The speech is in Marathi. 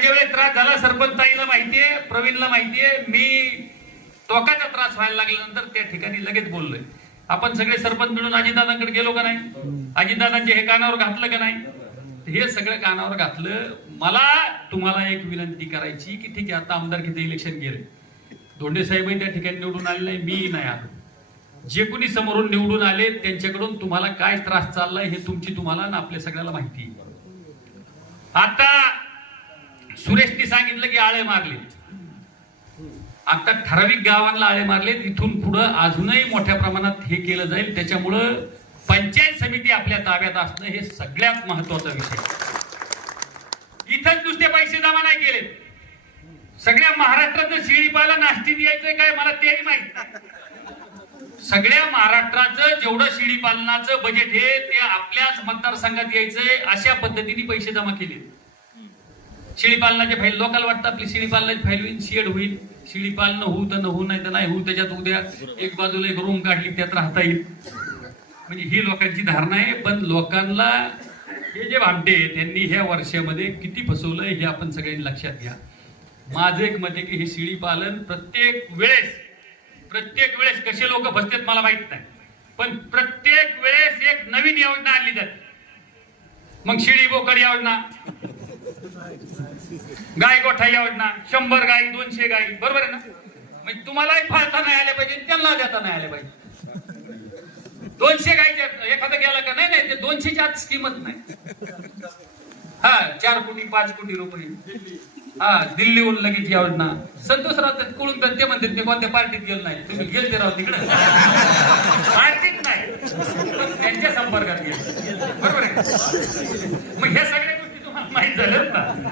ज्या वेळेस त्रास झाला. सरपंचताईला माहितीये प्रवीणला माहितीये. मी टोकाचा त्रास व्हायला लागल्यानंतर त्या ठिकाणी लगेच बोललोय. आपण सगळे सरपंच मिळून अजितदादांकडे गेलो का नाही? अजितदादांचे हे कानावर घातलं का नाही? हे सगळं कानावर घातलं. मला तुम्हाला एक विनंती करायची की ठीक आहे आता आमदारकीचं इलेक्शन गेले. धोंडे साहेबही त्या ठिकाणी निवडून आले नाही मी नाही आलो. जे कोणी समोरून निवडून आले त्यांच्याकडून तुम्हाला काय त्रास चाललाय हे तुमची तुम्हाला आणि आपल्या सगळ्याला माहिती आता सुरेशनी सांगितलं की आळे मारले. आता ठराविक गावांना आळे मारले इथून पुढं अजूनही मोठ्या प्रमाणात हे केलं जाईल. त्याच्यामुळं पंचायत समिती आपल्या ताब्यात असणं हे सगळ्यात महत्त्वाचा विषय. इथंच नुसते पैसे जमा नाही केले सगळ्या महाराष्ट्रात शिळीपाला नाश्ती यायचंय काय? मला तेही माहीत नाही. सगळ्या महाराष्ट्राचं जेवढं शिळीपालनाचं बजेट हे ते आपल्याच मतदारसंघात यायचंय. अशा पद्धतीने पैसे जमा केले शेळी पालनाचे फाईल लोकांना वाटतं आपली शेळीपालनाची फाईल होईल शेड होईल. शेळी पालन होऊ तर न होऊ नाही तर नाही होऊ त्याच्यात उद्या एक बाजूला एक रूम काढली त्यात राहता येईल. म्हणजे ही लोकांची धारणा आहे पण लोकांना हे जे भांडे आहेत, त्यांनी ह्या वर्षामध्ये किती फसवलंय हे आपण सगळ्यांनी लक्षात घ्या. माझं एक मत आहे की हे शेळी पालन प्रत्येक वेळेस प्रत्येक वेळेस कसे लोक फसतात मला माहीत नाही. पण प्रत्येक वेळेस एक नवीन योजना आणली जाते. मग शिळी बोकड योजना गाय गोठा योजना शंभर गाई दोनशे गाई बरोबर आहे ना? म्हणजे तुम्हालाही फाळता नाही आले पाहिजे त्यांना देता नाही आले पाहिजे. दोनशे गायच्या एखादं गेला का? नाही नाही ते दोनशेच्या आत स्कीमच नाही. हा चार कोटी पाच कोटी रुपये. हा दिल्लीहून लगेच योजना. संतोषराव ते कळून ते म्हणतात मी कोणत्या पार्टीत गेलो नाही. तुम्ही गेलते राव तिकडे. पार्टीत नाही. पण त्यांच्या संपर्कात गेले. बरोबर आहे मग ह्या